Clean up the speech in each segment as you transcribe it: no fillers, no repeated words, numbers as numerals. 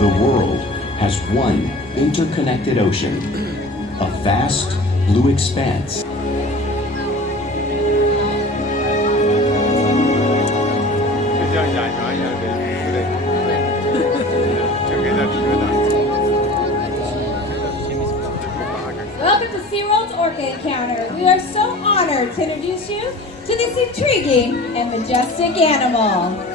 The world has one interconnected ocean, a vast blue expanse. Welcome to SeaWorld's Orca Encounter. We are so honored to introduce you to this intriguing and majestic animal.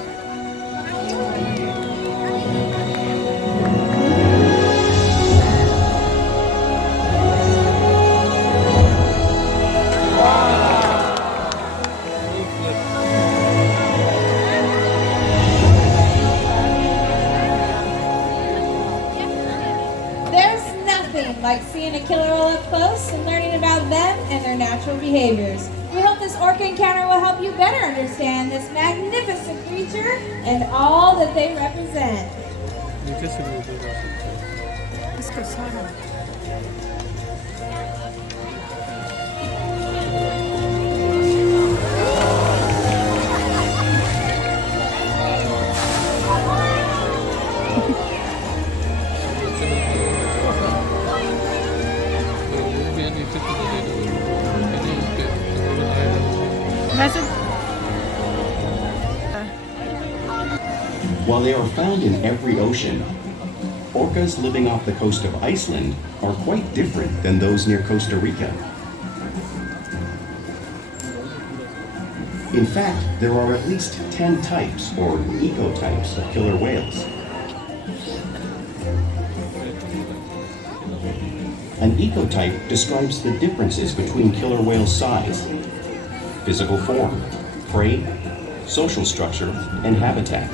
Like seeing a killer whale up close and learning about them and their natural behaviors. We hope this Orca Encounter will help you better understand this magnificent creature and all that they represent. While they are found in every ocean, orcas living off the coast of Iceland are quite different than those near Costa Rica. In fact, there are at least 10 types or ecotypes of killer whales. An ecotype describes the differences between killer whales' size, physical form, prey, social structure, and habitat.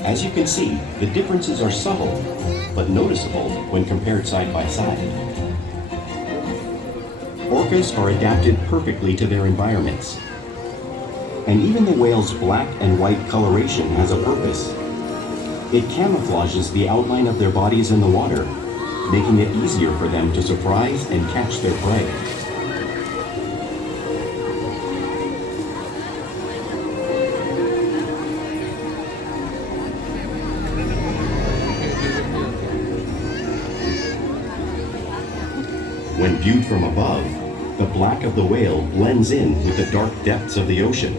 As you can see, the differences are subtle, but noticeable when compared side by side. Orcas are adapted perfectly to their environments. And even the whale's black and white coloration has a purpose. It camouflages the outline of their bodies in the water, making it easier for them to surprise and catch their prey. When viewed from above, the black of the whale blends in with the dark depths of the ocean.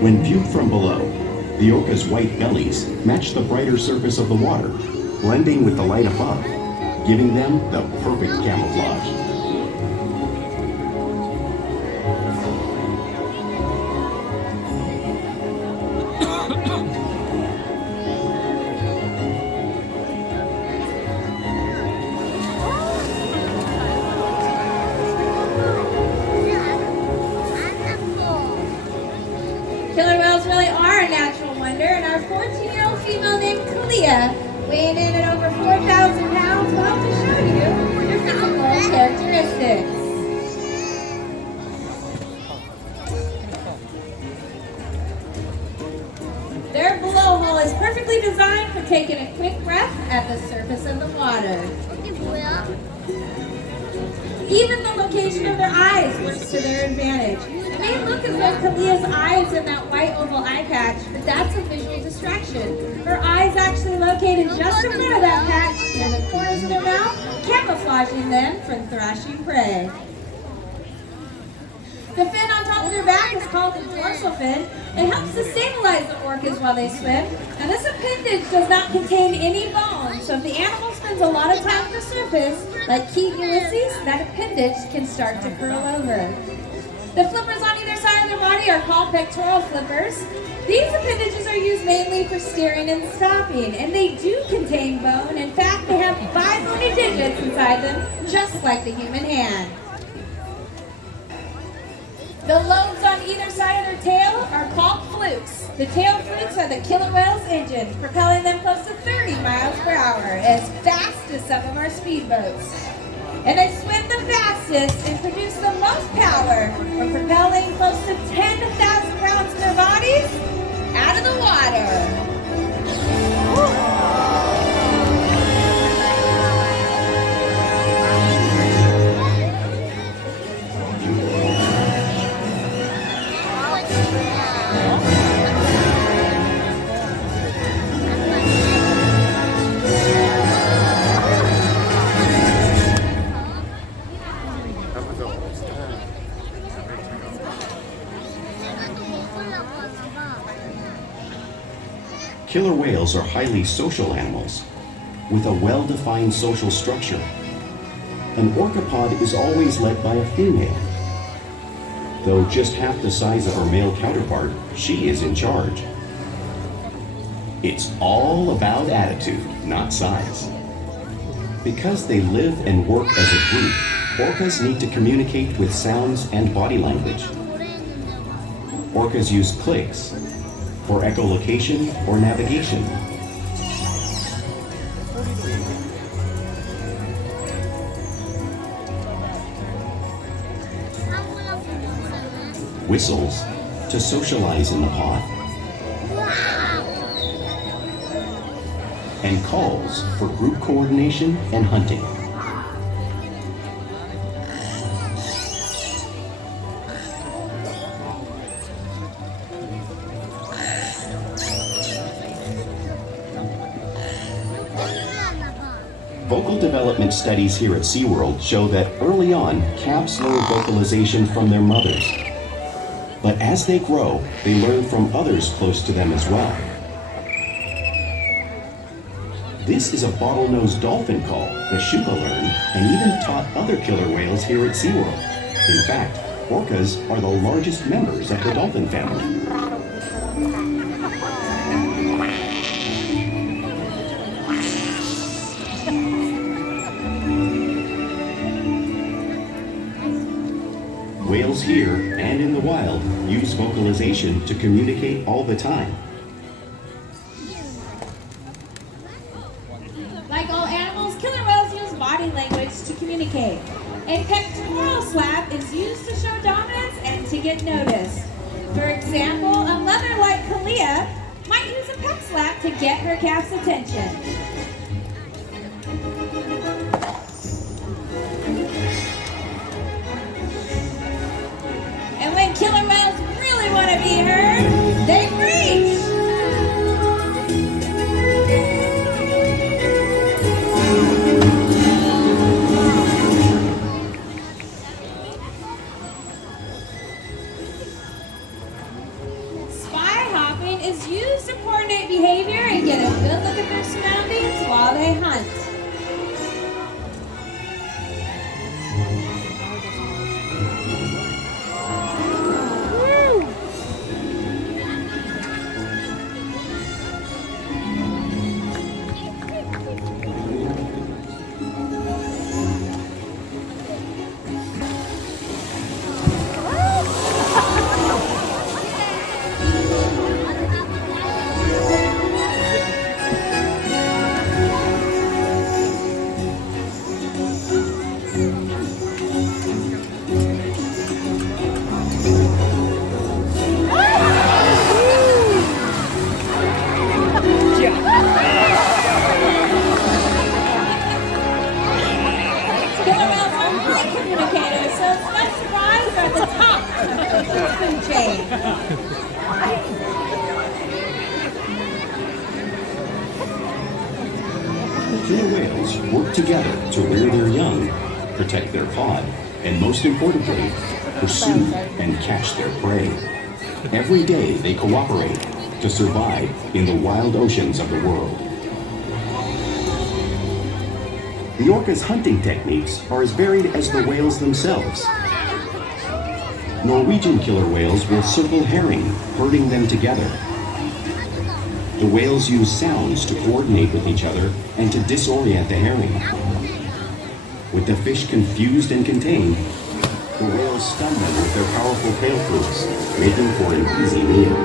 When viewed from below, the orca's white bellies match the brighter surface of the water, blending with the light above, giving them the perfect camouflage. Killer whales really are a natural wonder, and our 14-year-old female named Kalia, weighing in at over 4,000 pounds, will help to show you their physical characteristics. Their blowhole is perfectly designed for taking a quick breath at the surface of the water. Even the location of their eyes works to their advantage. It may look as though Kalia's eye is in that white oval eye patch, but that's a visual distraction. Her eye is actually located just in front of that patch, near the corners of their mouth, camouflaging them from thrashing prey. The fin on top of their back is called the dorsal fin. It helps to stabilize the orcas while they swim. Now this appendage does not contain any bone, so if the animal spends a lot of time on the surface, like Keith and Ulysses, that appendage can start to curl over. The flippers on either side of their body are called pectoral flippers. These appendages are used mainly for steering and stopping, and they do contain bone. In fact, they have 5 bony digits inside them, just like the human hand. The lobes on either side of their tail are called flukes. The tail flukes are the killer whale's engines, propelling them close to 30 miles per hour, as fast as some of our speedboats. And they swim the fastest and produce the most power from propelling close to 10,000 pounds of their bodies out of the water. Killer whales are highly social animals with a well-defined social structure. An orca pod is always led by a female. Though just half the size of her male counterpart, she is in charge. It's all about attitude, not size. Because they live and work as a group, orcas need to communicate with sounds and body language. Orcas use clicks for echolocation or navigation. Whistles to socialize in the pod. And calls for group coordination and hunting. Vocal development studies here at SeaWorld show that early on, calves learn vocalization from their mothers. But as they grow, they learn from others close to them as well. This is a bottlenose dolphin call that Shuka learned and even taught other killer whales here at SeaWorld. In fact, orcas are the largest members of the dolphin family. Whales here and in the wild use vocalization to communicate all the time. Like all animals, killer whales use body language to communicate. A pectoral slap is used to show dominance and to get noticed. For example, a mother like Kalia might use a pec slap to get her calf's attention. And when killer whales really want to be heard, they breach! Spy hopping is used to coordinate behavior and get a good look at their surroundings while they hunt. Killer whales are great communicators, so it's no surprise they're at the top of the food chain. Killer whales work together to rear their young, protect their pod, and most importantly, pursue and catch their prey. Every day they cooperate to survive in the wild oceans of the world. The orca's hunting techniques are as varied as the whales themselves. Norwegian killer whales will circle herring, herding them together. The whales use sounds to coordinate with each other and to disorient the herring. With the fish confused and contained, the whales stun them with their powerful tail flukes, making for an easy meal.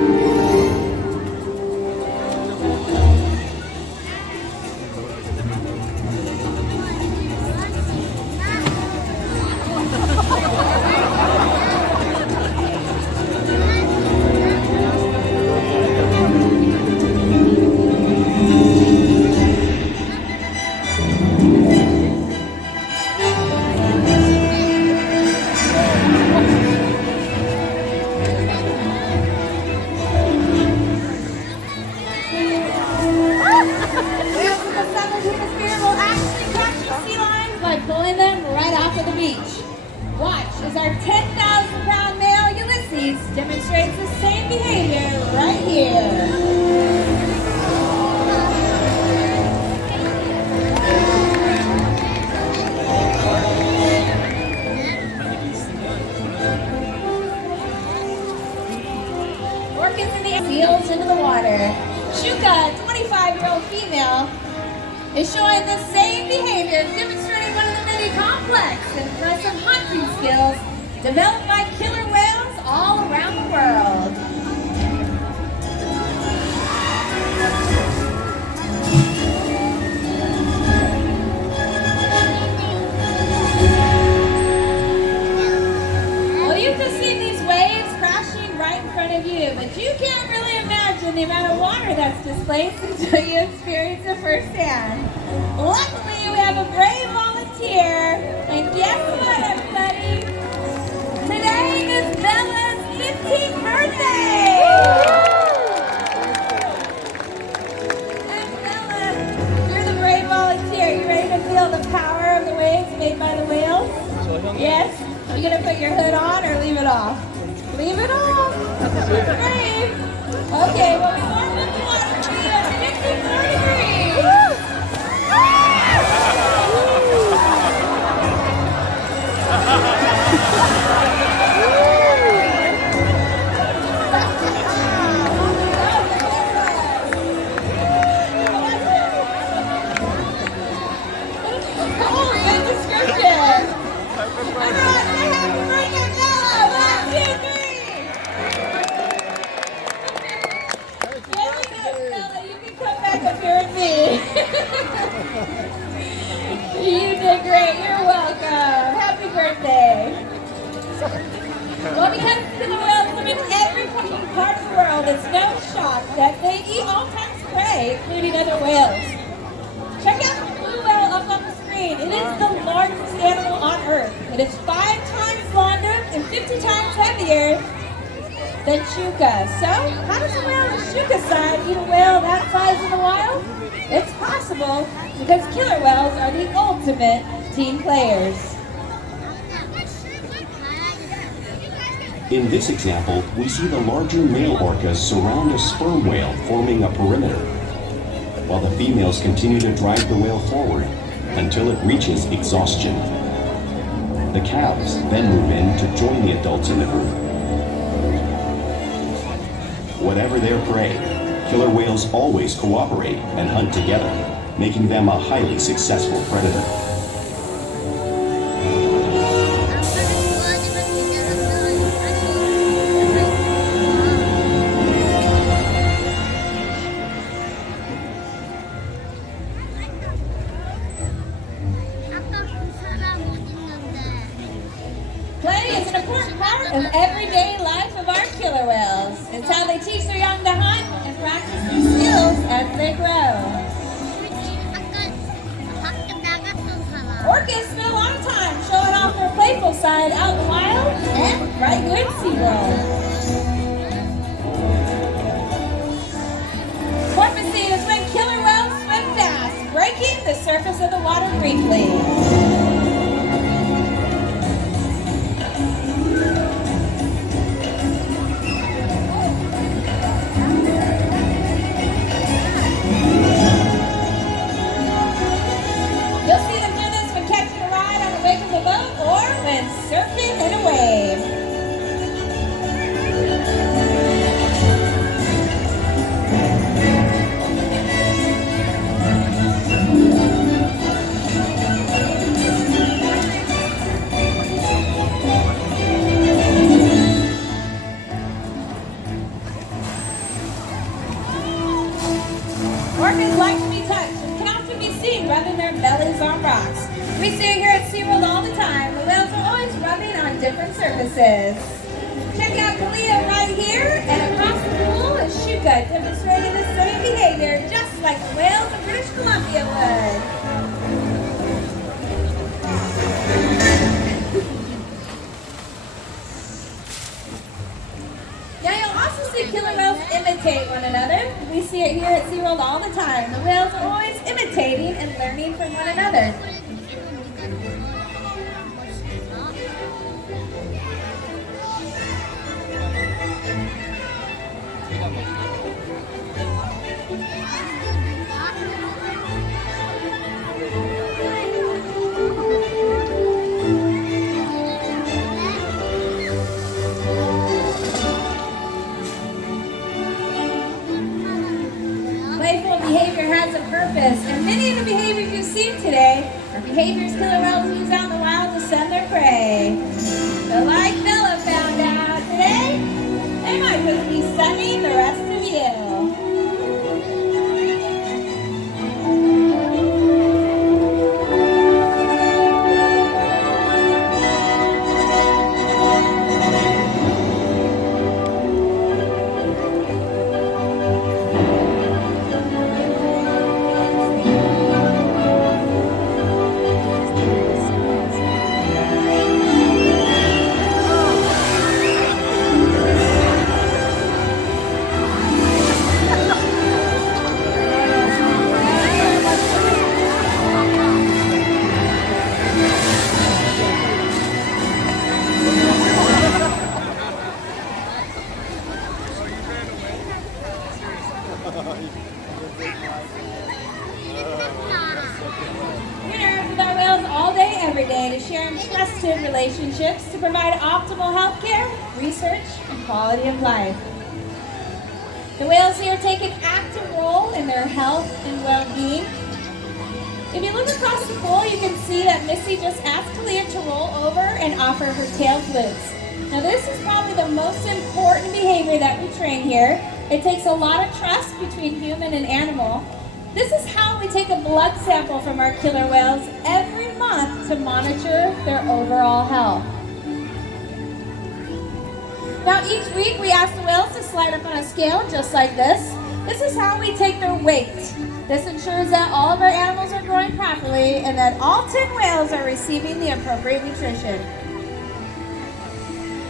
Whales in the southern hemisphere will actually catch the sea lions by pulling them right off of the beach. Watch as our 10,000-pound male Ulysses demonstrates the same behavior right here. 5-year-old female is showing the same behavior, demonstrating one of the many complex and impressive hunting skills developed by killer whales all around the world. Well, you've just seen these waves crashing right in front of you, but you can't really imagine the amount of water that's displaced until you experience it firsthand. Luckily, we have a brave volunteer, and guess what, everybody? Today is Bella's 15th birthday! And Bella, you're the brave volunteer. You ready to feel the power of the waves made by the whales? Yes? Are you going to put your hood on or leave it off? Leave it off. Brave. Okay, well, we warmed up the water for you at 54 degrees. Oh, good description. Everyone, say happy birthday, Bella! 1, 2, 3! Very good, Bella. You can come back up here with me. You did great. You're welcome. Happy birthday. Well, because killer whales live in every part of the world, it's no shock that they eat all kinds of prey, including other whales. Check out the blue whale up on the screen. It is the largest animal on Earth. It is 5 times longer and 50 times heavier than Chuka. So, how does a whale the Chuka size eat a whale that size in the wild? It's possible because killer whales are the ultimate team players. In this example, we see the larger male orcas surround a sperm whale, forming a perimeter, while the females continue to drive the whale forward until it reaches exhaustion. The calves then move in to join the adults in the group. Whatever their prey, killer whales always cooperate and hunt together, making them a highly successful predator. Play is an important part of everyday life of our killer whales. It's how they teach their young to hunt and practice their skills as they grow. Orcas spend a lot of time showing off their playful side out in the wild and right here in SeaWorld. Porpoising is when killer whales swim fast, breaking the surface of the water briefly. You'll see them do this when catching a ride on the wake of a boat or when surfing in a wave. Orcas like to be touched and can often be seen rubbing their bellies on rocks. We see it here at SeaWorld all the time. The whales are always rubbing on different surfaces. Check out Kalia right here, and across the pool is Chuka, demonstrating the same behavior, just like the whales of British Columbia would. Now you'll also see killer whales imitate one another. We see it here at SeaWorld all the time. The whales are always imitating and learning from one another. Playful behavior behaviors killer whales use out in the wild to send their prey. But like Philip found out today, they might just be sending the rest of you. We interact with our whales all day, every day to share trusted relationships to provide optimal health care, research, and quality of life. The whales here take an active role in their health and well-being. If you look across the pool, you can see that Missy just asked Kalia to roll over and offer her tail flips. Now this is probably the most important behavior that we train here. It takes a lot of trust between human and animal. This is how we take a blood sample from our killer whales every month to monitor their overall health. Now each week we ask the whales to slide up on a scale just like this. This is how we take their weight. This ensures that all of our animals are growing properly and that all 10 whales are receiving the appropriate nutrition.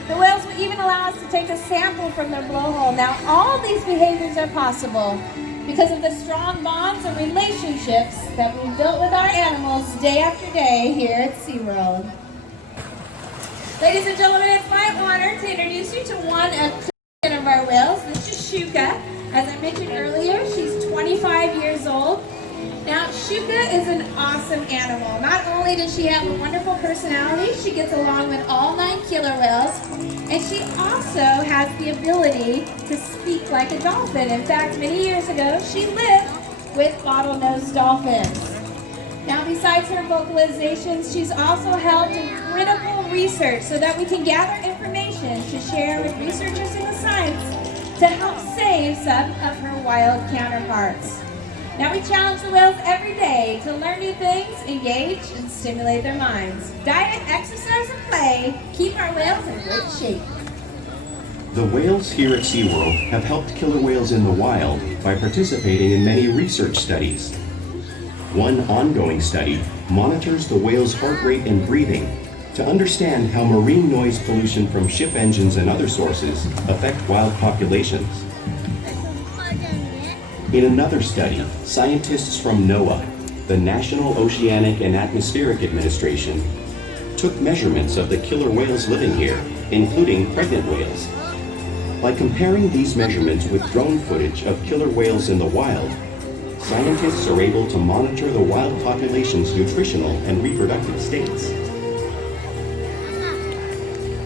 The whales will even allow us to take a sample from their blowhole. Now all these behaviors are possible because of the strong bonds and relationships that we've built with our animals day after day here at SeaWorld. Ladies and gentlemen, it's my honor to introduce you to one of our whales. This is Shuka. As I mentioned earlier, she's 25 years old. Now, Shuka is an awesome animal. Not only does she have a wonderful personality, she gets along with all 9 killer whales, and she also has the ability to speak like a dolphin. In fact, many years ago, she lived with bottlenose dolphins. Now, besides her vocalizations, she's also helped in critical research so that we can gather information to share with researchers in the science to help save some of her wild counterparts. Now we challenge the whales every day to learn new things, engage, and stimulate their minds. Diet, exercise, and play keep our whales in good shape. The whales here at SeaWorld have helped killer whales in the wild by participating in many research studies. One ongoing study monitors the whale's heart rate and breathing to understand how marine noise pollution from ship engines and other sources affect wild populations. In another study, scientists from NOAA, the National Oceanic and Atmospheric Administration, took measurements of the killer whales living here, including pregnant whales. By comparing these measurements with drone footage of killer whales in the wild, scientists are able to monitor the wild population's nutritional and reproductive states.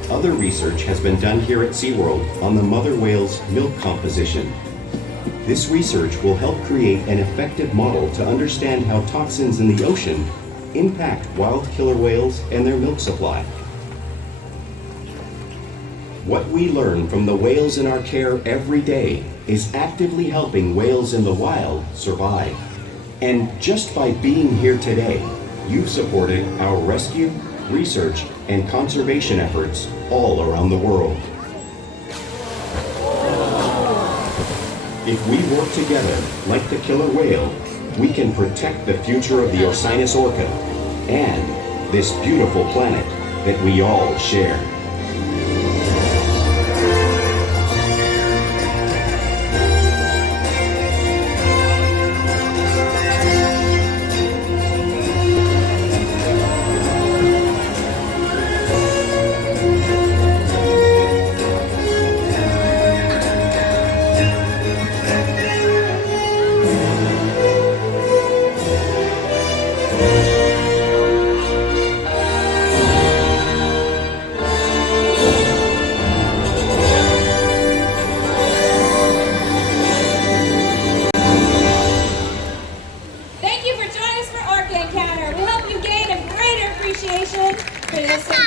Other research has been done here at SeaWorld on the mother whale's milk composition. This research will help create an effective model to understand how toxins in the ocean impact wild killer whales and their milk supply. What we learn from the whales in our care every day is actively helping whales in the wild survive. And just by being here today, you've supported our rescue, research, and conservation efforts all around the world. If we work together like the killer whale, we can protect the future of the Orca and this beautiful planet that we all share. Kaya sa